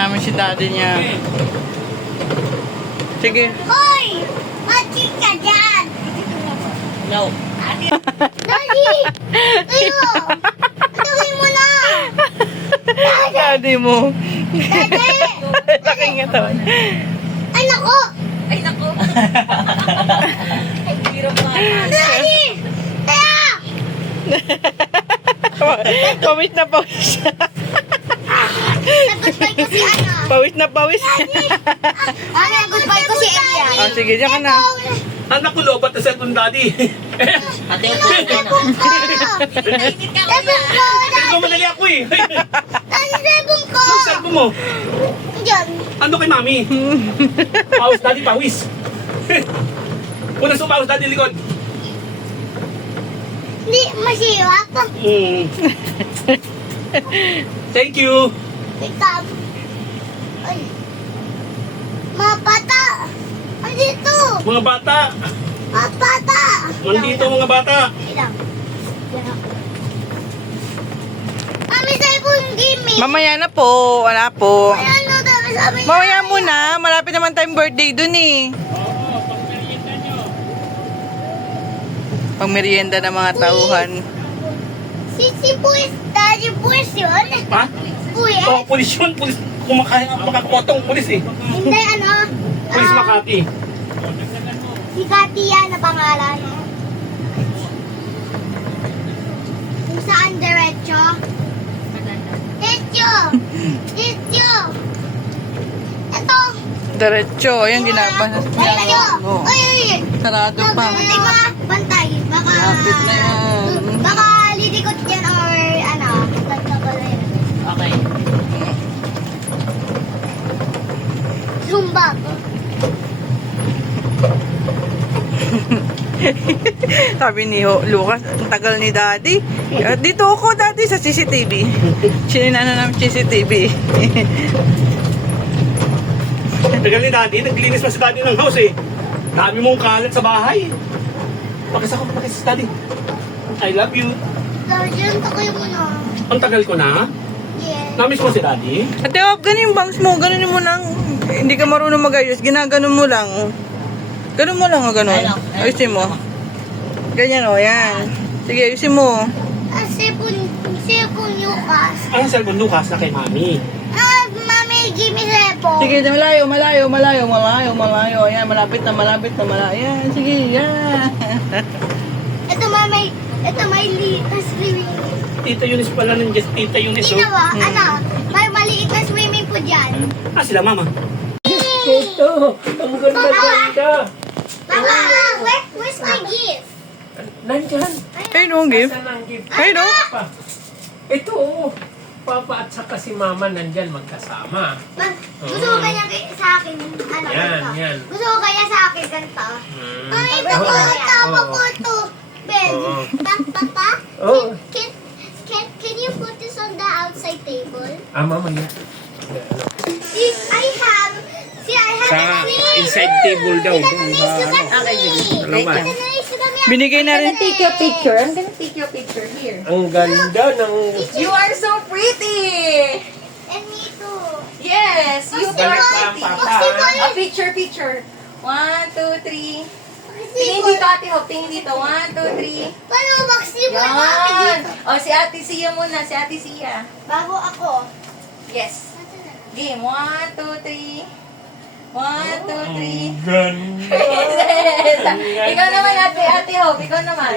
namin si daddy niya. Sige. Hoy! Matik ka dyan! No. Daddy! Ayo! Atawin mo na! Daddy mo. Daddy! Laki nga to. Ay, nako! Ay, naku. Ay, hirap na. Daddy! Kaya! Pawis na pawis. Nag-goodbye ko si ano. Pawis na pawis. Ano, goodbye ko si Elia. Oh, sige, diyan ka na. Anak ko, lobat na cellphone daddy. Ate, Sebong ko! Nainit ka Sebong ko! Ikaw madali ako eh. Daddy, sebong ko! Ang cellphone mo. Diyan. Ano kay mami? Pawis daddy, pawis. Unang sumawis daddy likod. Hindi, masirap. Mm. Thank you. Ikaw. Ay. Mga bata. Andito. Mga bata. Mga bata. Nandito mga bata. Ilang. Mami, cellphone gaming. Mamaya na po. Wala po. Ano daw sabi niya? Mamaya muna. Malapit naman tayong birthday dun eh. Pang merienda ng mga tauhan. Si Puis. Daddy Puis yun. Ha? Puis. Oh, pulis yun. Pulis. Makakapotong pulis eh. Hindi, ano. Pulis Makati. Si Katia na pangalan. Kung saan diretso? Diretso! Diretso! Ito! Diretso. Ayan, ginagawa. Diretso! Oh, Ay, ay! sarado pa. Ay, mga pantay. Baka... Lapit na yan. Baka lilikot yan or ano. Basta pala yun. Okay. Zumba. Sabi ni Lucas, ang tagal ni daddy. Dito ako daddy sa CCTV. Sinina na ng CCTV. Tagal ni daddy. Naglinis pa si daddy ng house eh. Dami mong kalat sa bahay. Pakis ako, pakis daddy. I love you. Guardian, takoy mo na. Ang tagal ko na. Yes. Namiss mo si daddy. Ate, ganun yung bangs mo. Ganun mo lang. Hindi ka marunong magayos. Ginaganon mo lang. Ganun mo lang o ganun. Ayusin mo. Ganyan o, yan. Sige, ayusin mo. Sipon Lucas. Ang cellphone Lucas na kay mami. Mami, give me sipon. Sige, malayo, malayo, malayo, malayo, malayo. Ayan, malapit na, malapit na, malayo. Ayan, sige, yan. Ito, mami. Ito, may swimming pool. Tita Eunice pala nandiyan. Tita Eunice. Tingnan mo, Hmm. ano? May maliit na swimming pool dyan. Ah, sila mama. Ito. Ang ganda-ganda. Mama, where's my gift? Nandyan. Ayun o, gift. Saan ang gift? Ayun o. Pa. Ito, Papa at saka si Mama nandyan magkasama. Gusto ko kaya sa akin, ano, Yan, ganito. yan. Gusto ko kaya sa akin, ganito. Hmm. Mami, tama ko ito. Ben, Oo. Papa, Oh. can you put this on the outside table? Ah, Mama, yan. I have Sa inside table daw. Look at Okay, me. ano ba? Binigay na rin. Take your picture. I'm gonna take your picture here. Ang ganda ng... You are so pretty! And me too. Yes, you Balik are pa ang pretty. papa. A picture, picture. 1, 2, 3. Tingin dito, Ate Hope. Tingin dito. 1, 2, 3. Paano maximum natin Yan. dito? O, si Ate Sia muna. Si Ate Sia. Bago ako. Yes. Game. 1, 2, 3. 1, 2, 3. Ganda. Ikaw naman, Ate Hope. Ikaw naman.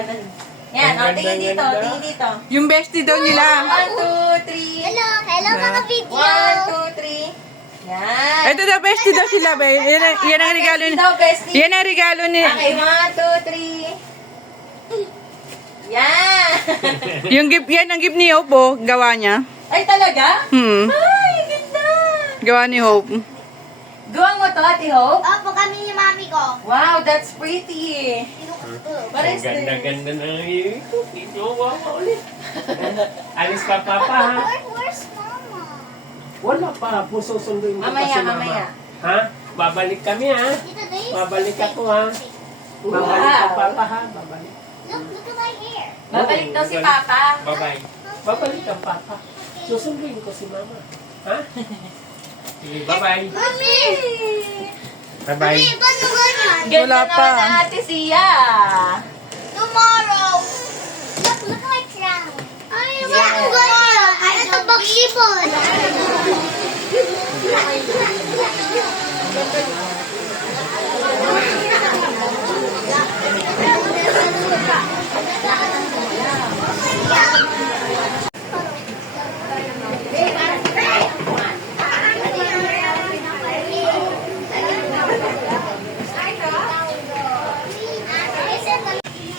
Yan. O, tingin dito. Tingin dito. Yung bestie daw nila. 1, 2, 3. Hello, mga video. 1, 2, 3. Yan. Ito daw, bestie daw sila. Be. Yan ang regalo ni... Daw, bestie. Yan ang regalo ni... Okay, 1, 2, 3. Yan. Yung gift, yan ang gift ni Hope, oh. Gawa niya. Ay, talaga? Ay, ganda. Gawa ni Hope. Gawa mo to, Ate Hope? Opo, kami ni mami ko. Wow, that's pretty. What Ang is this? ganda-ganda ng ito. Ito, wow, ulit. Alis pa, Papa, ha? Where's mama? Wala pa. Pususunduin ko pa Mamaya, si Mama. mamaya. Ha? Babalik kami, ha? Tita, this? Babalik ako, ha? Babalik ka, Papa, ha? Babalik. Look at my hair. Babalik daw si Papa. Bye-bye. Babalik ka, Papa. Susunduin ko si Mama. Ha? Sige, bye-bye. Mami! Bye-bye. Mami, paano ganyan? Ganda Wala pa. naman na ate Sia. Tomorrow. Look like that. Ay, paano ganyan? Ay, ito baksibon.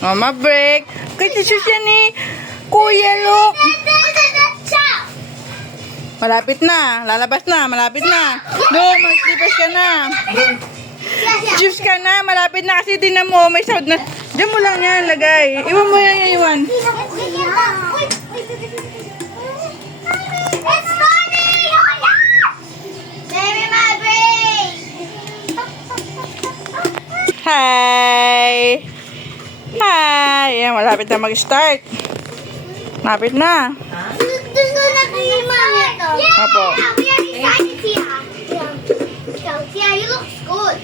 Mama break. Kasi siya ni Kuya look. Malapit na. Lalabas na. Malapit na. Doon, mag-slippers ka na. Juice ka na. Malapit na kasi tinan mo. May sound na. Diyan mo lang yan lagay. Iwan mo yan iwan. It's funny! Baby, my brain! Hi! Hi! Ayan, malapit na mag-start. Malapit na. Gusto na kayo, Mami, ito. Apo. Yeah, we are excited, Tia. Tia, you look good.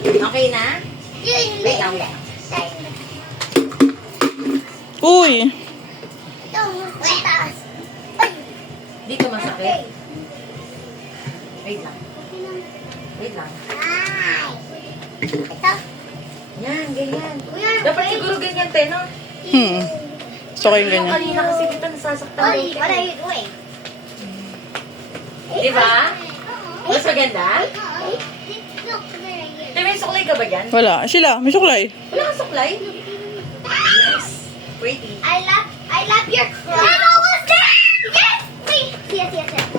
Okay na? Wait lang, wait. Uy! Dito masakit. Wait lang. Wait lang. Yan, ganyan. Dapat siguro ganyan, te, no? Gusto ko yung Yung ganyan. kanina kasi dito nasasaktan. What ulit are ako. you doing? Di ba? Mas maganda? Te, may suklay ka ba dyan? Wala. Sila, may suklay. Wala kang suklay? Yes. Pretty. I love your clothes. I'm almost there. Yes. Wait. Sia.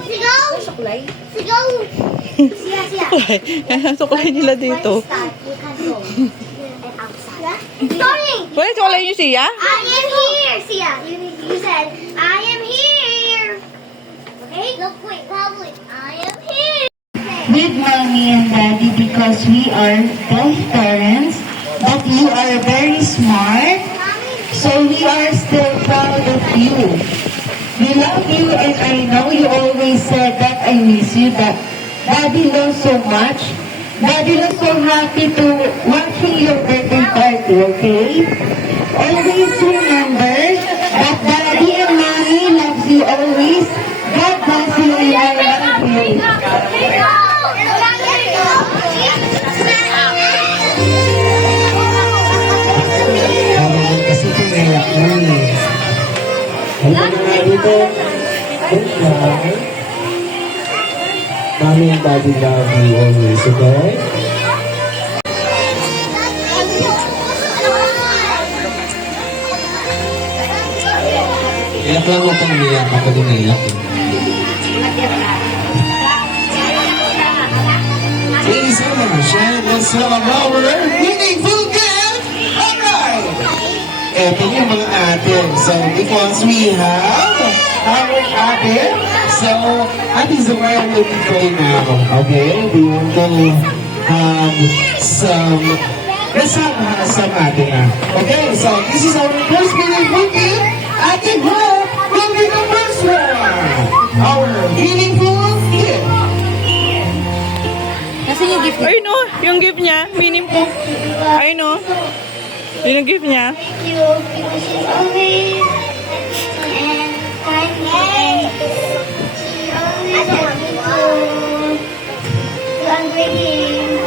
Sigaw. May suklay? Sigaw. Sia. Suklay. Suklay nila dito. You can go. And outside. Sorry. Wala suklay niyo siya? I am here, Sia. You said, I am here. Okay? Look, wait, public. I am here. With mommy and daddy because we are both parents, but you are very smart, so we are still proud of you. We love you and I know you always said that I miss you, that daddy loves so much. Daddy was so happy to watching your birthday party, okay? Always remember that daddy and mommy loves you always. God bless you and I love you. Kasi pumayak mo eh. Halika na nga dito. Don't cry. Mommy and daddy love you always, okay? Iyak lang ako pang umiyak. Ako din naiyak. Thank you so much. And let's have our meaningful gift. Alright! Ito yung mga atin. So, because we have our ate, so Ate Zamaya will be playing now. Okay? We want to have some, let's have some ate na. Okay? So, this is our first meaningful gift. Ate Hope will be the first one. Our meaningful gift. Ay no, yung gift niya, meaningful. Ay no. Yun yung gift niya. Thank you, because she's always and kind and she always helps me to upgrading.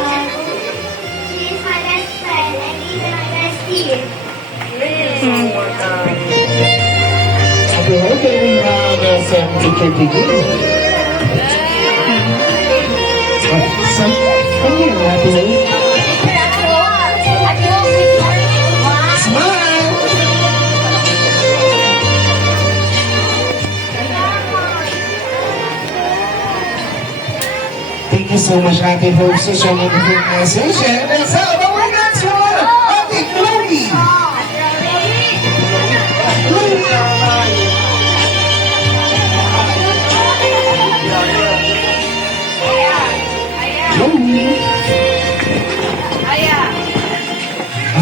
She's my best friend and even my bestie. Okay, okay, we have some teacher to give. Some, come here, Ate Hope. Smile! Thank you so much, Ate Hope, for so wonderful message. And let's have our next one, Ate Chloe. Chloe.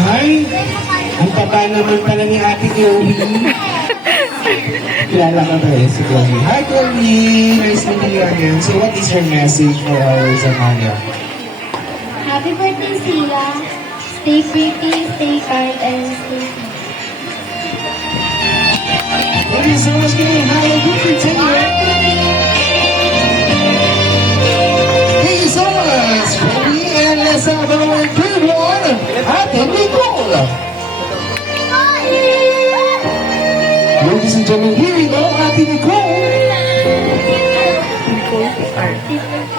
Ay, ang taba naman pala ni Ate Chloe. kilala ka tayo si Chloe. Hi, Chloe! Nice meeting you again. So, what is your message for our Zamania? Happy birthday, Sia. Stay pretty, stay kind, and stay safe. Thank you so much, Chloe. Have a good day. Take care. Thank you so much, Chloe. And let's have our third one, Ate Nicole. Ladies and gentlemen, here we go, Ate Nicole.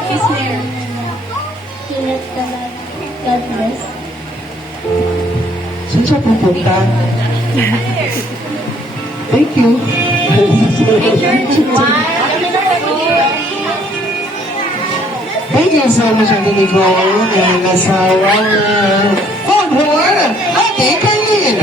Kiss Mary. Ingat ka lang. God bless. Saan siya pupunta? Thank you. Thank you so much, Ate Nicole. And let's have our fourth one, Ate Kailin.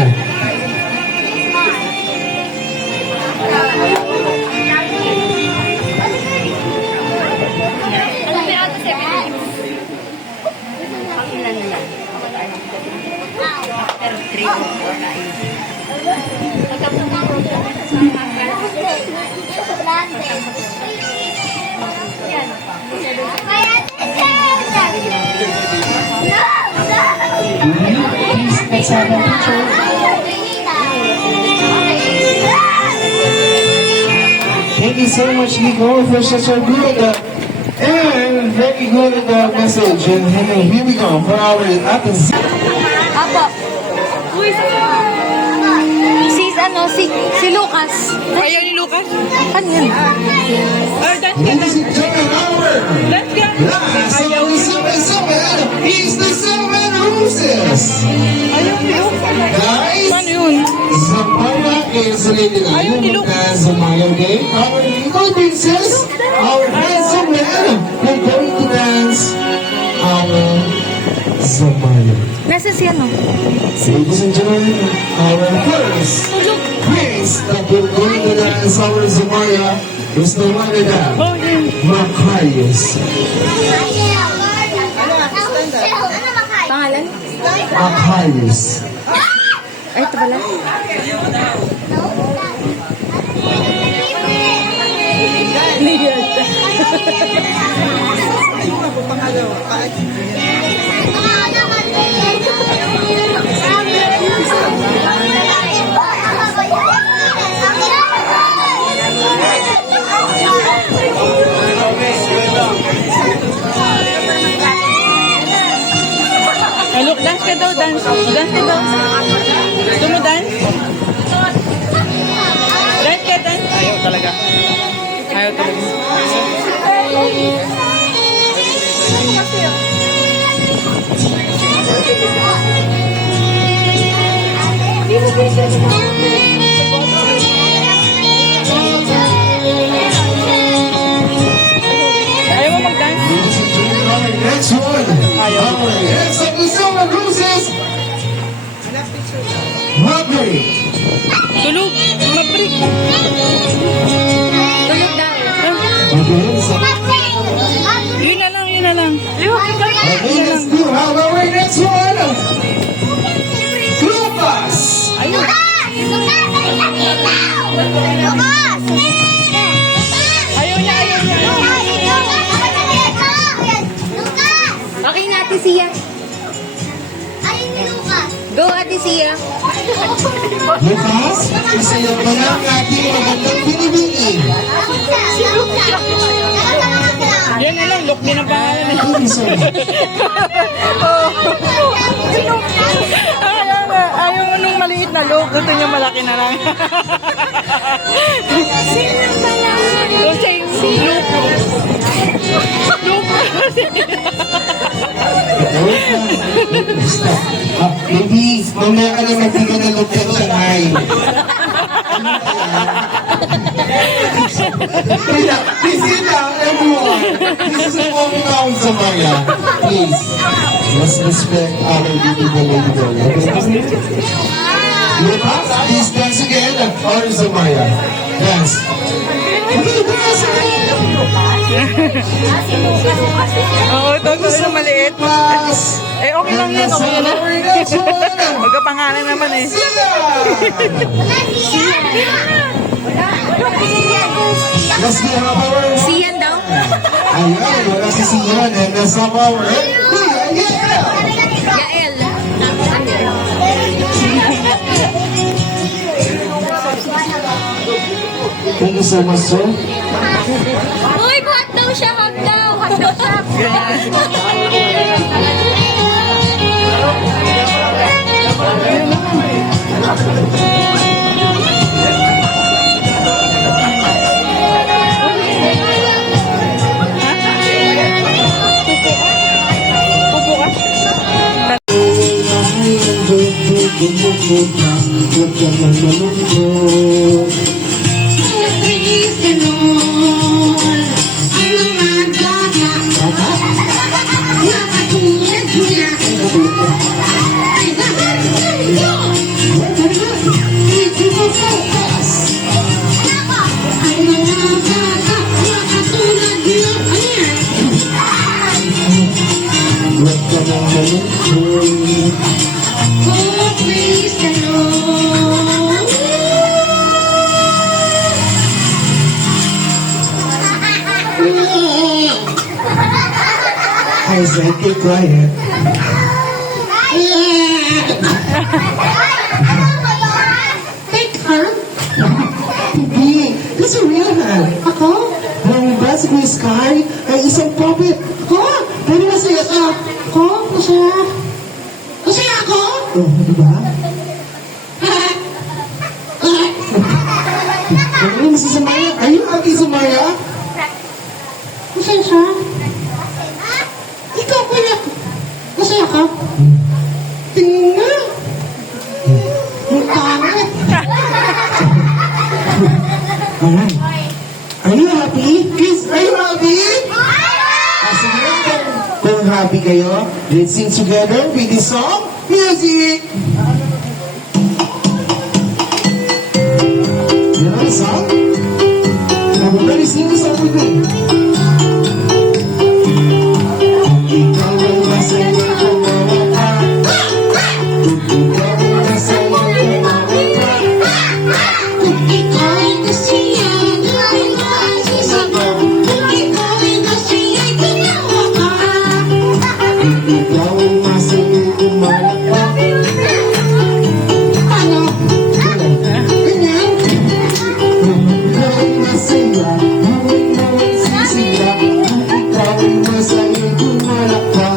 Please, let's have a picture. Thank you so much, Nicole, for such a good and very good message. And here we go for our Ate Z. Apo. Si Lucas. Ayaw ni Lucas? Ano yun? Oh, dance ka, Ladies dance. and gentlemen, our Dance ka. last Ayaw ni seven is the Seven Roses. Ayaw ni Lucas. Guys, Paano yun? Zamaya is ready na. Ayaw ni You Lucas. dance Zamaya, okay? Our little princess, our handsome man, we're going to dance our Zamaya. Nasa si ano? Ladies and gentlemen, our first prince that we're going to dance our Zamaya is the one that Oh, yun. Macarius. Pangalan? Macarius. Ay, ito pala. Hindi yan. Ah, look, dance ka daw, dance. Dance ka daw. Gusto mo dance? Dance ka, dance. Ayaw talaga. Ayaw talaga. Ayaw mo mag-dance? Ladies and gentlemen, our next one, our hands of the Seven Roses, Margaret. Tulog. Mabrik. Tulog daw. Okay, so, Yun na lang, yun na lang. okay, let's do our next one, Lucas. Ayaw niya, ayaw niya. Okay na, Ate Sia. Go, Ate Sia. Lucas, isayaw mo na ang ating magandang pinibigin. Yan na lang, look din ang pangalan eh. Thank you so much. Ayaw mo nung maliit na look, gusto niya malaki na lang. Don't say look. Look. Baby, mamaya ka na magbigay ng look ng Shanghai. Please sit down, everyone. This is a moment of Zamaya. Please, let's respect our beautiful lady girl. Okay? Lucas, please dance again. Or Zamaya. Dance. Okay, dance again. Oo, ito na maliit. Lucas. Eh, okay lang yan, okay na. Our next one. Magkapangalan naman eh. Sila. Let's give her our... Siyan daw. Ayan, wala si Sian. And let's have our... Yeah! Yael. Thank you so much, sir. Uy, hot daw siya, hot daw. Hot daw siya. I said, keep quiet. Take her. Hindi, kasi real hand. Ako? Ang ba si Kuya Sky ay isang puppet. Ako? Pero masaya ka. Ako? Masaya. Masaya ako? Oh, di ba? Ano si Samaya? Are you happy, Samaya? Masaya siya? Ikaw, kuya. Masaya ka? Tingnan nga. Ang pangit. Alright. Are you happy? Kids, are you happy? Sige lang. Kung happy kayo, let's sing together with this song. Music! You know the song? Everybody sing the song with me. Ikaw ay masaya kumawa ka. Ikaw ay masaya kumawa ka. Kung ikaw ay nasiya, ay masisigaw. Kung ikaw ay nasiya, ginawa ka. Ikaw ay masaya kumawa ka. Ano? Ganyan? Ikaw ay masaya, ikaw ay sisiya. Ikaw ay masaya kumawa ka.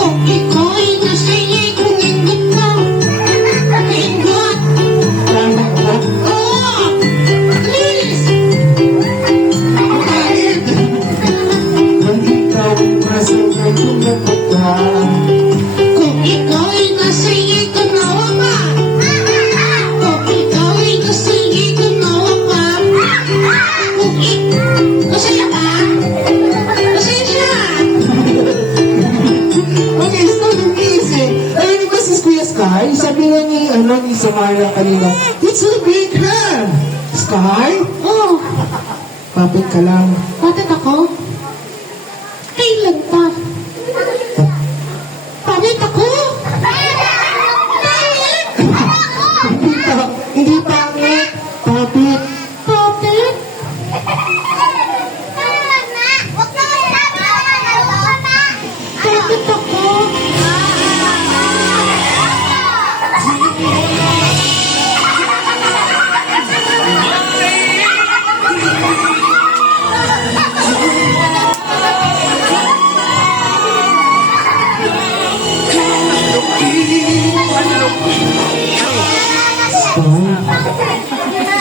Kung ikaw ay nasiya, kumindot ka. Kumindot. Tama ko. Oo! Please! Bakit? Kung ikaw ay masaya kumawa ka. Kung ikaw ay nasiya, tumawa ka. Kung ikaw ay nasiya, tumawa ka. Kung masaya ka? Masaya siya. Okay, it's not easy. Ayun ba si Kuya Sky? Sabi nga ni Samara kanina, it's a big hand. Sky? Oh, Papit ka lang. bakit ako? Kailan pa? Bakit ako? Hindi pangit. Papit. Bakit? Bakit ako?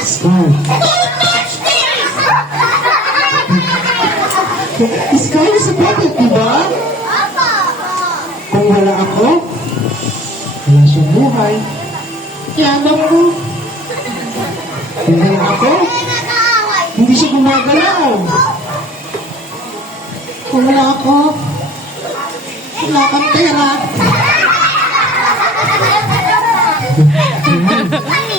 Sky. Sky is a puppet, di ba? Kung wala ako, wala siyang buhay. Yan ako. Kung wala ako, hindi siya gumagalaw. Kung wala ako, wala kang pera.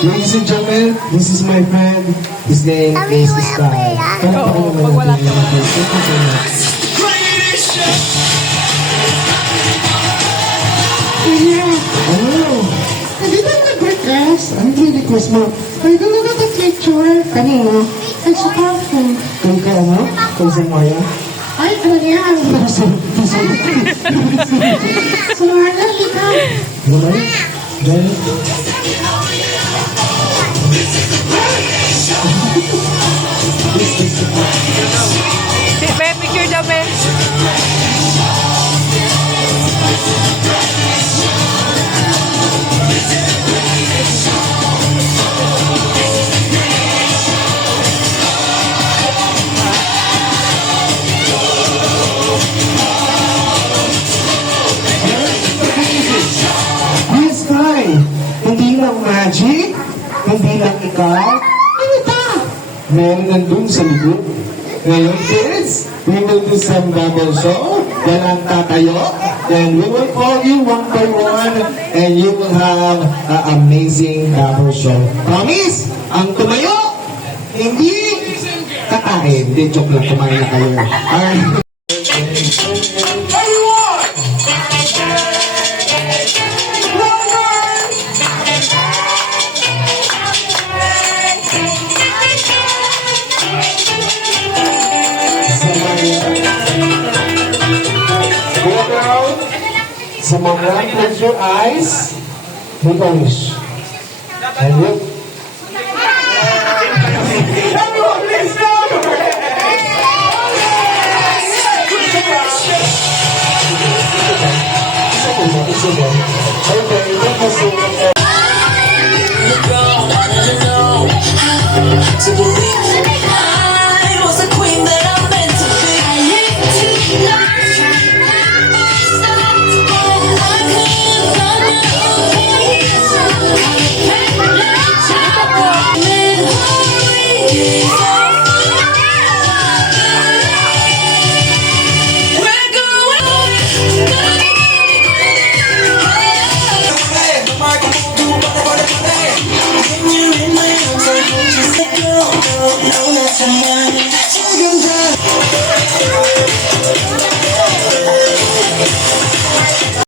Ladies and gentlemen, this is my friend. His name is Sky. Oo, pag wala ka. Oh, Hindi ba nag-request? ano yung request mo? Pwede na natatlo picture. Kanino? Ay, sa kapo. Kung ka ano? Kung sa Maya? Ay, ano yan? Sumala, ikaw. Gulay? Gulay? Be, picture daw, be. Yes, Kai. Hindi lang magic, hindi lang ikaw. Ano ba? Meron nandun sa likod. Ngayon, kids, we will do some double show. Then ang tatayo. Then we will call you one by one and you will have an amazing double show. Promise? Ang tumayo, hindi kakain. Hindi, joke lang, kumain na kayo. Alright. Go down. Someone close your eyes. Make a wish. And look.